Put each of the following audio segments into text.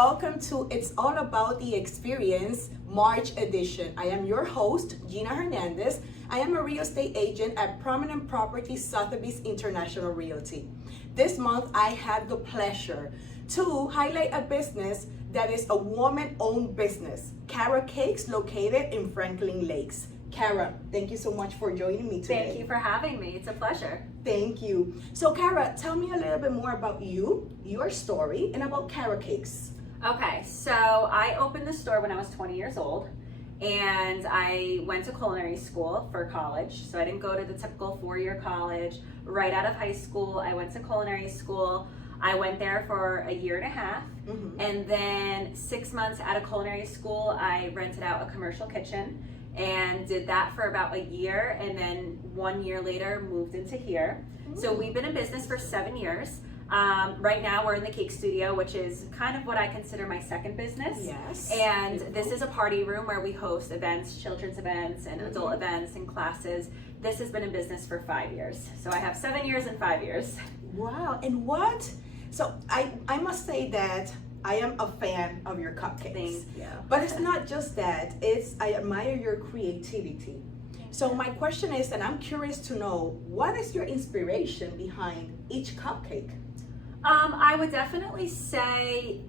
welcome to It's All About the Experience March edition. I am your host, Gina Hernandez. I am a real estate agent at Prominent Properties Sotheby's International Realty. This month, I had the pleasure to highlight a business that is a woman-owned business, Kara Kakes, located in Franklin Lakes. Kara, thank you so much for joining me today. Thank you for having me. It's a pleasure. Thank you. So Kara, tell me a little bit more about you, your story, and about Kara Kakes. Okay, so I opened the store when I was 20 years old, and I went to culinary school for college. So I didn't go to the typical four-year college. Right out of high school, I went to culinary school. I went there for a year and a half, and then 6 months out of culinary school, I rented out a commercial kitchen and did that for about a year, and then 1 year later moved into here. So we've been in business for 7 years. Right now we're in the cake studio, which is kind of what I consider my second business. Yes. And this is a party room where we host events, children's events and adult events and classes. This has been in business for 5 years. So I have 7 years and 5 years. Wow, and what? So I must say that I am a fan of your cupcakes. Thank you. But it's not just that, I admire your creativity. So my question is, and I'm curious to know, what is your inspiration behind each cupcake? I would definitely say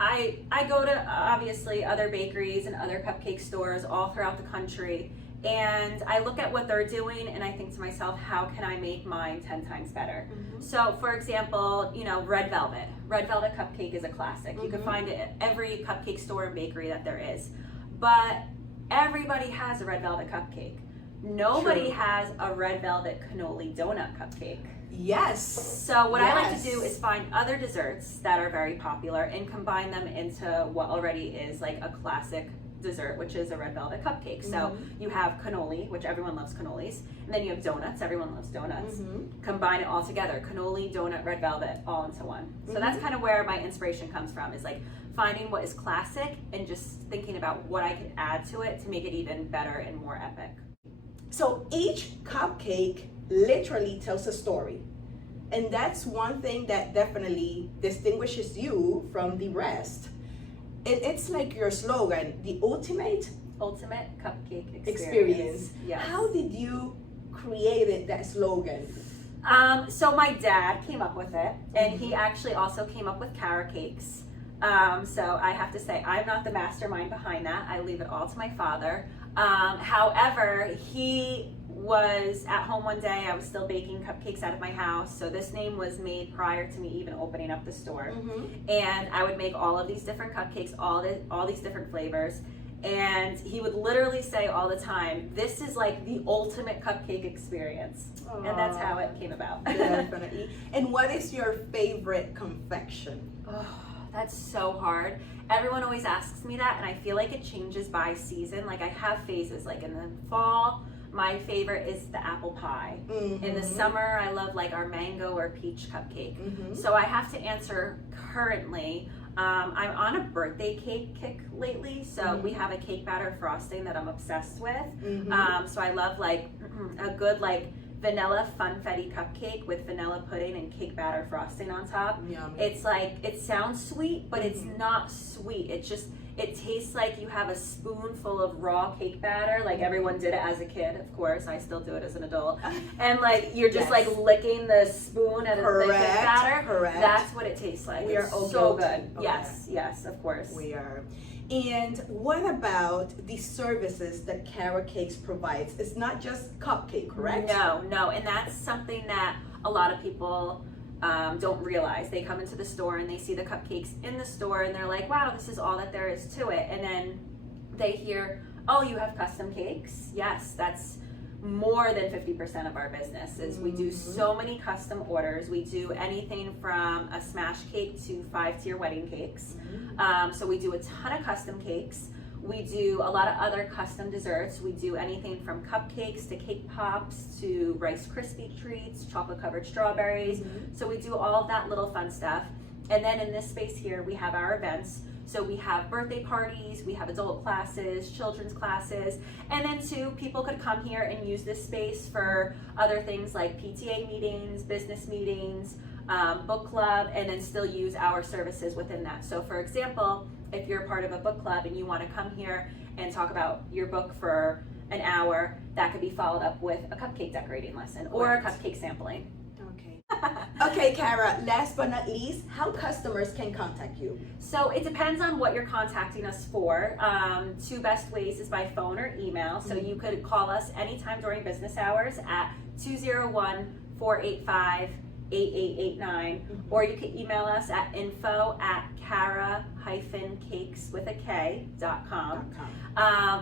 I go to obviously other bakeries and other cupcake stores all throughout the country, and I look at what they're doing and I think to myself, how can I make mine 10 times better? So for example, red velvet. Red velvet cupcake is a classic. You can find it at every cupcake store and bakery that there is. But everybody has a red velvet cupcake. Nobody has a red velvet cannoli donut cupcake. Yes. So what I like to do is find other desserts that are very popular and combine them into what already is like a classic dessert, which is a red velvet cupcake. So you have cannoli, which everyone loves cannolis, and then you have donuts, everyone loves donuts. Combine it all together, cannoli, donut, red velvet, all into one. So that's kind of where my inspiration comes from, is like finding what is classic and just thinking about what I can add to it to make it even better and more epic. So each cupcake literally tells a story. And that's one thing that definitely distinguishes you from the rest. It's like your slogan, the ultimate Cupcake experience. Yes. How did you create that slogan? So my dad came up with it, and he actually also came up with Kara Kakes. So I have to say, I'm not the mastermind behind that. I leave it all to my father. However, he was at home one day. I was still baking cupcakes out of my house. So this name was made prior to me even opening up the store. And I would make all of these different cupcakes, all these different flavors. And he would literally say all the time, this is like the ultimate cupcake experience. Aww. And that's how it came about. Definitely. And what is your favorite confection? Oh, that's so hard. Everyone always asks me that, and I feel like it changes by season. Like I have phases, like in the fall, my favorite is the apple pie. In the summer, I love like our mango or peach cupcake. So I have to answer currently. I'm on a birthday cake kick lately, so we have a cake batter frosting that I'm obsessed with. So I love like a good like vanilla funfetti cupcake with vanilla pudding and cake batter frosting on top. Yummy. It's like, it sounds sweet, but it's not sweet. It tastes like you have a spoonful of raw cake batter, like everyone did it as a kid, of course. I still do it as an adult. And like you're just like licking the spoon out of the cake batter. Correct. That's what it tastes like. We are it's so good. Okay. Yes, of course. We are. And what about the services that Kara Kakes provides? It's not just cupcake, correct? No, and that's something that a lot of people don't realize. They come into the store and they see the cupcakes in the store and they're like, wow, this is all that there is to it. And then they hear, oh, you have custom cakes? Yes, that's more than 50% of our business. Is we do so many custom orders. We do anything from a smash cake to 5-tier wedding cakes. So we do a ton of custom cakes. We do a lot of other custom desserts. We do anything from cupcakes to cake pops to Rice Krispie treats, chocolate covered strawberries. So we do all of that little fun stuff. And then in this space here, we have our events. So we have birthday parties, we have adult classes, children's classes, and then too, people could come here and use this space for other things like PTA meetings, business meetings, book club and then still use our services within that. So for example, if you're part of a book club and you want to come here and talk about your book for an hour, that could be followed up with a cupcake decorating lesson or a cupcake sampling. Okay. Okay, Kara, last but not least, how customers can contact you? So it depends on what you're contacting us for. Two best ways is by phone or email. So you could call us anytime during business hours at 201-485-8889, or you can email us at info@kara-kakes.com.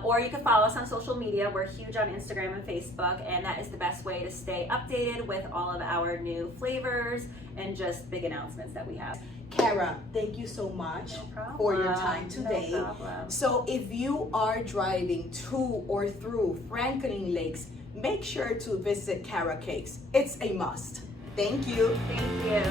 Or you can follow us on social media. We're huge on Instagram and Facebook, and that is the best way to stay updated with all of our new flavors and just big announcements that we have. Kara, thank you so much for your time today. No problem. So if you are driving to or through Franklin Lakes, make sure to visit Kara Kakes. It's a must. Thank you. Thank you.